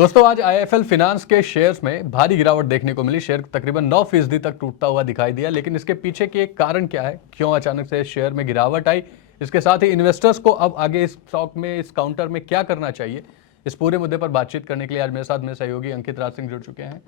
दोस्तों आज IFL finance के शेयर्स में भारी गिरावट देखने को मिली। शेयर तकरीबन 9% तक टूटता हुआ दिखाई दिया, लेकिन इसके पीछे के कारण क्या है, क्यों अचानक से शेयर में गिरावट आई, इसके साथ ही इन्वेस्टर्स को अब आगे इस स्टॉक में, इस काउंटर में क्या करना चाहिए, इस पूरे मुद्दे पर बातचीत करने के लिए आज मेरे साथ मेरे सहयोगी अंकित राज सिंह जुड़ चुके हैं।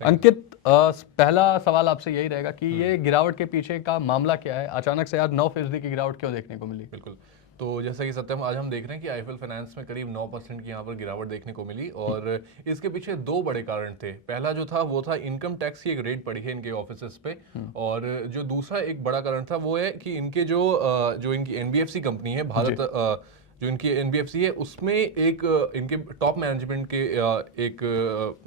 अंकित, पहला सवाल आपसे यही रहेगा कि ये गिरावट के पीछे का मामला क्या है, अचानक से आज 9% की गिरावट क्यों देखने को मिली? बिल्कुल। तो जैसा कि सत्यम, आज हम देख रहे हैं कि आईएफएल फाइनेंस में करीब 9% की यहाँ पर गिरावट देखने को मिली और इसके पीछे दो बड़े कारण थे। पहला जो था वो था इनकम टैक्स की एक रेट पड़ी है इनके ऑफिसेस पे, और जो दूसरा एक बड़ा कारण था वो है कि इनके जो इनकी एनबीएफसी कंपनी है भारत, जो इनकी एनबीएफसी है उसमें एक इनके टॉप मैनेजमेंट के एक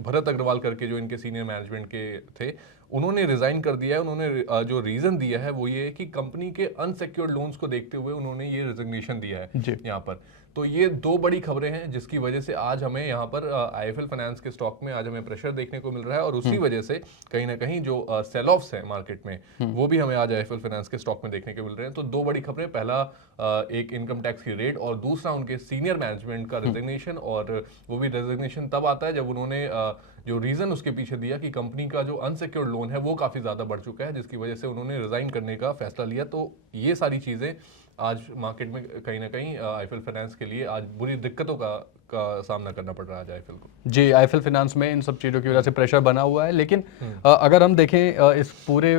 भरत अग्रवाल करके जो इनके सीनियर मैनेजमेंट के थे, उन्होंने रिजाइन कर दिया है। उन्होंने जो रीजन दिया है वो ये है कि कंपनी के अनसिक्योर्ड लोन्स को देखते हुए उन्होंने ये रिजिग्नेशन दिया है यहाँ पर। तो ये दो बड़ी खबरें हैं जिसकी वजह से आज हमें यहाँ पर आईएफएल फाइनेंस के स्टॉक में आज हमें प्रेशर देखने को मिल रहा है, और उसी वजह से कहीं ना कहीं जो सेल ऑफ्स है मार्केट में वो भी हमें आज आईएफएल फाइनेंस के स्टॉक में देखने को मिल रहे हैं। तो दो बड़ी खबरें, पहला एक इनकम टैक्स की रेट और दूसरा उनके सीनियर मैनेजमेंट का रिजिग्नेशन। और वो भी रिजिग्नेशन तब आता है जब उन्होंने जो रीजन उसके पीछे दिया कि कंपनी का जो अनसिक्योर्ड लोन है वो काफी ज्यादा बढ़ चुका है, जिसकी वजह से उन्होंने रिजाइन करने का फैसला लिया। तो ये सारी चीजें आज मार्केट में कहीं ना कहीं आईएफएल फाइनेंस के लिए आज बुरी दिक्कतों का सामना करना पड़ रहा है आईएफएल को। जी, आईएफएल फाइनेंस में इन सब चीज़ों की वजह से प्रेशर बना हुआ है, लेकिन अगर हम देखें इस पूरे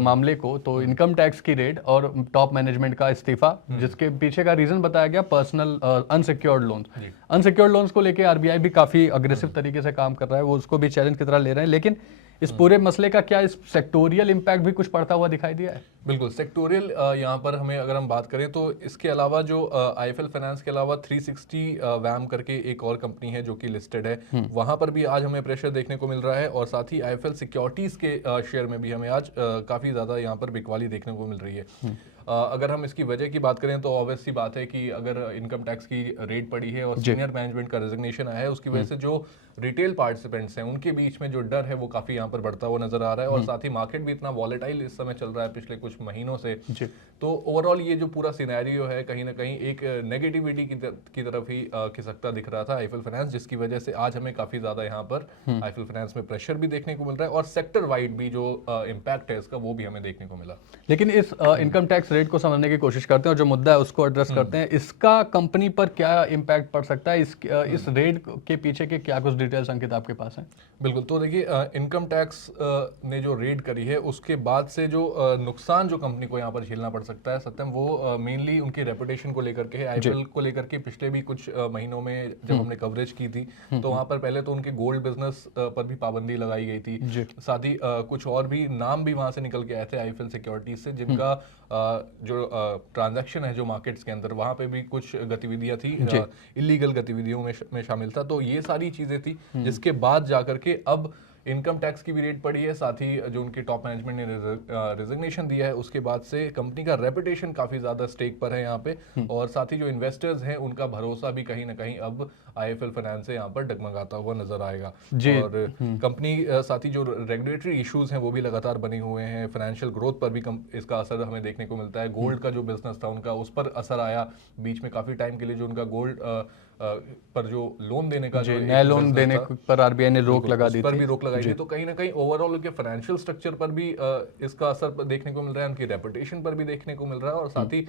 मामले को, तो इनकम टैक्स की रेड और टॉप मैनेजमेंट का इस्तीफा, जिसके पीछे का रीजन बताया गया personal unsecured loans. Unsecured loans को लेकर आरबीआई भी काफ़ी अग्रेसिव तरीके से काम कर रहा है, वो उसको भी चैलेंज की तरह ले रहे हैं। लेकिन इस पूरे मसले का क्या इस सेक्टोरियल इम्पैक्ट भी कुछ पड़ता हुआ दिखाई दिया है? बिल्कुल, सेक्टोरियल यहाँ पर हमें अगर हम बात करें तो इसके अलावा जो आईएफएल फाइनेंस के अलावा 360 वैम करके एक और कंपनी है जो कि लिस्टेड है, वहां पर भी आज हमें प्रेशर देखने को मिल रहा है। और साथ ही आईएफएल सिक्योरिटीज के शेयर में भी हमें आज काफी ज्यादा यहाँ पर बिकवाली देखने को मिल रही है। अगर हम इसकी वजह की बात करें तो ऑब्वियस सी बात है कि अगर इनकम टैक्स की रेट पड़ी है और सीनियर मैनेजमेंट का रेजिग्नेशन आया है, उसकी वजह से जो रिटेल पार्टिसिपेंट्स हैं उनके बीच में जो डर है वो काफी यहाँ पर बढ़ता हुआ नजर आ रहा है। और साथ ही मार्केट भी इतना वॉलेटाइल इस समय चल रहा है पिछले कुछ महीनों से, तो ओवरऑल ये जो पूरा सिनेरियो है कहीं ना कहीं एक नेगेटिविटी की तरफ ही खिसकता दिख रहा था आईएफएल फाइनेंस, जिसकी वजह से आज हमें काफी ज्यादा यहाँ पर आईएफएल फाइनेंस में प्रेशर भी देखने को मिल रहा है और सेक्टर वाइड भी जो इम्पैक्ट है इसका वो भी हमें देखने को मिला। लेकिन इस इनकम टैक्स रेट को समझने की कोशिश करते हैं और जो मुद्दा है उसको एड्रेस करते हैं। इसका कंपनी पर क्या इम्पैक्ट पड़ सकता है? इस रेट के पीछे के क्या कुछ डिटेल्स अंकित आपके पास हैं? बिल्कुल, तो देखिए इनकम टैक्स ने जो रेट करी है उसके बाद से जो नुकसान जो कंपनी को यहाँ पर झेलना पड़ सकता है सत्यम, वो मेनली उनकी रेपुटेशन को लेकर के है। आईपीएल को लेकर के पिछले भी कुछ महीनों में जब हमने कवरेज की थी तो वहां पर पहले तो उनके गोल्ड बिजनेस पर भी पाबंदी लगाई गई थी। साथ ही कुछ और भी नाम भी वहां से निकल के आए थे आईएफएल सिक्योरिटीज से, जिनका जो ट्रांजैक्शन है जो मार्केट्स के अंदर वहां पे भी कुछ गतिविधियां थी, इलीगल गतिविधियों में शामिल था। तो ये सारी चीजें थी जिसके बाद जाकर के अब इनकम टैक्स की भी रेट पड़ी है। साथ ही जो उनके टॉप मैनेजमेंट ने रिजिग्नेशन दिया है उसके बाद से कंपनी का रेपुटेशन काफी ज्यादा स्टेक पर है यहाँ पे, और साथ ही जो इन्वेस्टर्स हैं उनका भरोसा भी कहीं ना कहीं अब आईएफएल फाइनेंस से यहाँ पर डगमगाता हुआ नजर आएगा। और कंपनी साथ ही जो रेगुलेटरी इश्यूज हैं वो भी लगातार बने हुए हैं। फाइनेंशियल ग्रोथ पर भी इसका असर हमें देखने को मिलता है। गोल्ड का जो बिजनेस था उनका, उस पर असर आया बीच में काफी टाइम के लिए। जो उनका गोल्ड पर जो लोन देने का जो नया लोन देने पर आरबीआई ने रोक लगा दी थी, रोक लगाई थी। तो कहीं ना कहीं ओवरऑल उनके फाइनेंशियल स्ट्रक्चर पर भी इसका असर देखने को मिल रहा है, उनकी रेपुटेशन पर भी देखने को मिल रहा है, और साथ ही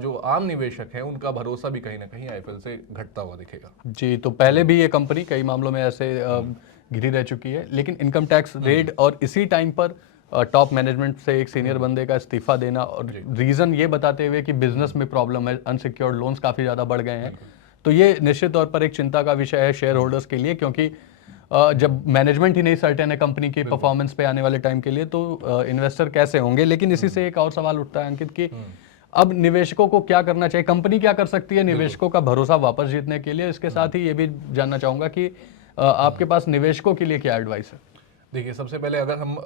जो आम निवेशक हैं उनका भरोसा भी कहीं ना कहीं आईएफएल से घटता हुआ दिखेगा। जी, तो पहले भी ये कंपनी कई मामलों में ऐसे घिरी रह चुकी है, लेकिन इनकम टैक्स रेड और इसी टाइम पर टॉप मैनेजमेंट से एक सीनियर बंदे का इस्तीफा देना, और रीजन ये बताते हुए कि बिजनेस में प्रॉब्लम है, अनसिक्योर्ड लोन्स काफी ज्यादा बढ़ गए हैं, तो ये निश्चित तौर पर एक चिंता का विषय है शेयर होल्डर्स के लिए, क्योंकि जब मैनेजमेंट ही नहीं सर्टेन है कंपनी की परफॉर्मेंस पे आने वाले टाइम के लिए, तो इन्वेस्टर कैसे होंगे? लेकिन इसी से एक और सवाल उठता है अंकित कि अब निवेशकों को क्या करना चाहिए, कंपनी क्या कर सकती है निवेशकों का भरोसा वापस जीतने के लिए? इसके साथ ही ये भी जानना चाहूंगा कि आपके पास निवेशकों के लिए क्या एडवाइस है? देखिए, सबसे पहले अगर हम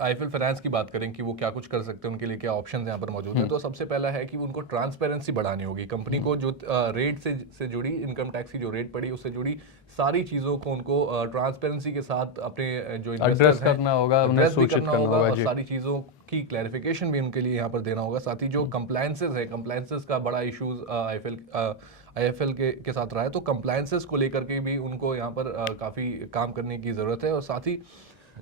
आईएफएल फाइनेंस की बात करें कि वो क्या कुछ कर सकते हैं, उनके लिए क्या ऑप्शन यहाँ पर मौजूद है, तो सबसे पहला है कि उनको ट्रांसपेरेंसी बढ़ानी होगी। कंपनी को जो रेट से जुड़ी, इनकम टैक्स की जो रेट पड़ी उससे जुड़ी सारी चीजों को उनको ट्रांसपेरेंसी के साथ अपने जो एड्रेस करना होगा, उन्हें सूचित करना होगा और सारी चीजों की क्लैरिफिकेशन भी उनके लिए यहाँ पर देना होगा। साथ ही जो कंप्लायंसेस है, कंप्लायंसेस का बड़ा इश्यूज आईएफएल के साथ रहा है, तो कंप्लायंसेस को लेकर के भी उनको यहाँ पर काफ़ी काम करने की ज़रूरत है। और साथ ही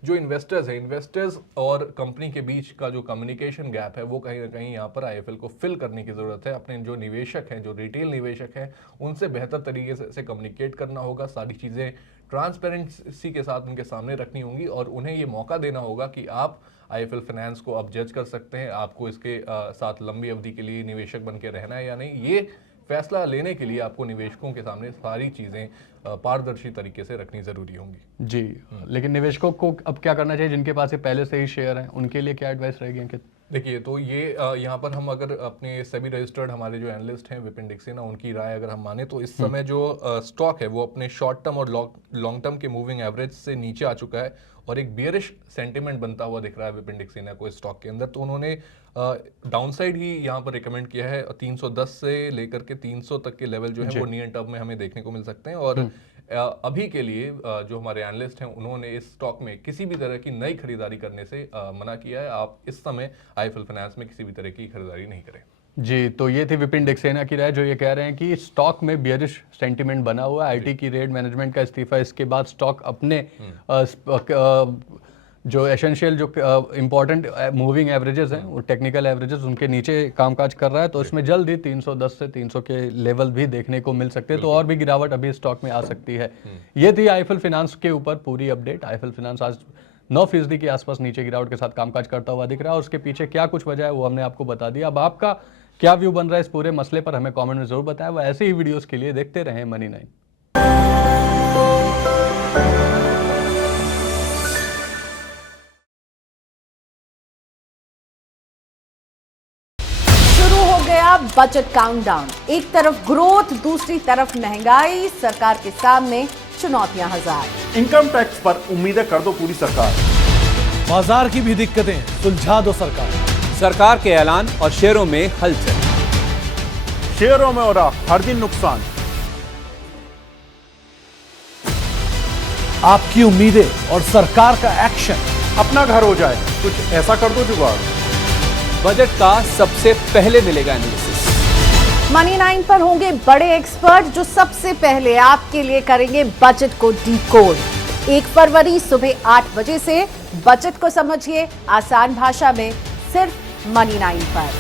जो इन्वेस्टर्स है, इन्वेस्टर्स और कंपनी के बीच का जो कम्युनिकेशन गैप है, वो कहीं ना कहीं यहाँ पर आईएफएल को फिल करने की ज़रूरत है। अपने जो निवेशक हैं, जो रिटेल निवेशक हैं, उनसे बेहतर तरीके से कम्युनिकेट करना होगा। सारी चीज़ें ट्रांसपेरेंसी के साथ उनके सामने रखनी होंगी और उन्हें ये मौका देना होगा कि आप आईएफएल फाइनेंस को अब जज कर सकते हैं, आपको इसके साथ लंबी अवधि के लिए निवेशक बन के रहना है या नहीं। ये फैसला लेने के लिए आपको निवेशकों के सामने सारी चीज़ें पारदर्शी तरीके से रखनी ज़रूरी होंगी। जी, लेकिन निवेशकों को अब क्या करना चाहिए जिनके पास ये पहले से ही शेयर हैं, उनके लिए क्या एडवाइस रहेगी अंकित? देखिए, तो ये यहाँ पर हम अगर अपने सेबी रजिस्टर्ड हमारे जो एनालिस्ट हैं विपिन डिक्सी ना, उनकी राय अगर हम माने तो इस समय जो स्टॉक है वो अपने शॉर्ट टर्म और लॉन्ग टर्म के मूविंग एवरेज से नीचे आ चुका है और एक बियरिश सेंटिमेंट बनता हुआ दिख रहा है विपिन डिक्सी ने को इस स्टॉक के अंदर। तो उन्होंने डाउनसाइड ही यहाँ पर रिकमेंड किया है। 310 से लेकर के 300 तक के लेवल जो है वो नियर टर्म में हमें देखने को मिल सकते हैं। और अभी के लिए जो हमारे एनालिस्ट हैं उन्होंने इस स्टॉक में किसी भी तरह की नई खरीदारी करने से मना किया है। आप इस समय आईएफएल फाइनेंस में किसी भी तरह की खरीदारी नहीं करें। जी, तो ये थी विपिन डिक्सेना की राय, जो ये कह रहे हैं कि स्टॉक में बियरिश सेंटिमेंट बना हुआ है। आईटी की रेड मैनेजमेंट का इस्तीफा, इसके बाद स्टॉक अपने जो एसेंशियल जो इंपॉर्टेंट मूविंग एवरेजेस हैं, वो टेक्निकल एवरेजेस, उनके नीचे कामकाज कर रहा है। तो इसमें जल्द ही 310 से 300 के लेवल भी देखने को मिल सकते हैं। तो और भी गिरावट अभी स्टॉक में आ सकती है। ये थी आईएफएल फाइनेंस के ऊपर पूरी अपडेट। आईएफएल फाइनेंस आज 9% के आसपास नीचे गिरावट के साथ कामकाज करता हुआ दिख रहा है और उसके पीछे क्या कुछ वजह है वो हमने आपको बता दिया। अब आपका क्या व्यू बन रहा है इस पूरे मसले पर, हमें कमेंट में जरूर बताएं। वह ऐसे ही वीडियोस के लिए देखते रहें मनी9। बजट काउंटडाउन, एक तरफ ग्रोथ, दूसरी तरफ महंगाई, सरकार के सामने चुनौतियां हजार। इनकम टैक्स पर उम्मीदें कर दो पूरी सरकार, बाजार की भी दिक्कतें सुलझा दो सरकार। सरकार के ऐलान और शेयरों में हलचल, शेयरों में हो रहा हर दिन नुकसान। आपकी उम्मीदें और सरकार का एक्शन, अपना घर हो जाए, कुछ ऐसा कर दो जुगाड़। बजट का सबसे पहले मिलेगा एनालिसिस। मनी9 पर होंगे बड़े एक्सपर्ट जो सबसे पहले आपके लिए करेंगे बजट को डिकोड। 1 फरवरी सुबह 8 बजे से बजट को समझिए आसान भाषा में, सिर्फ मनी9 पर।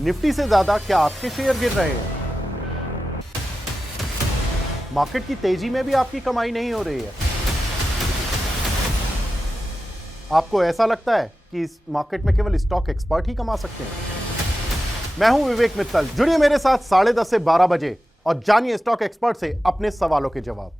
निफ्टी से ज्यादा क्या आपके शेयर गिर रहे हैं? मार्केट की तेजी में भी आपकी कमाई नहीं हो रही है? आपको ऐसा लगता है कि इस मार्केट में केवल स्टॉक एक्सपर्ट ही कमा सकते हैं? मैं हूं विवेक मित्तल, जुड़िए मेरे साथ 10:30 से 12 बजे और जानिए स्टॉक एक्सपर्ट से अपने सवालों के जवाब।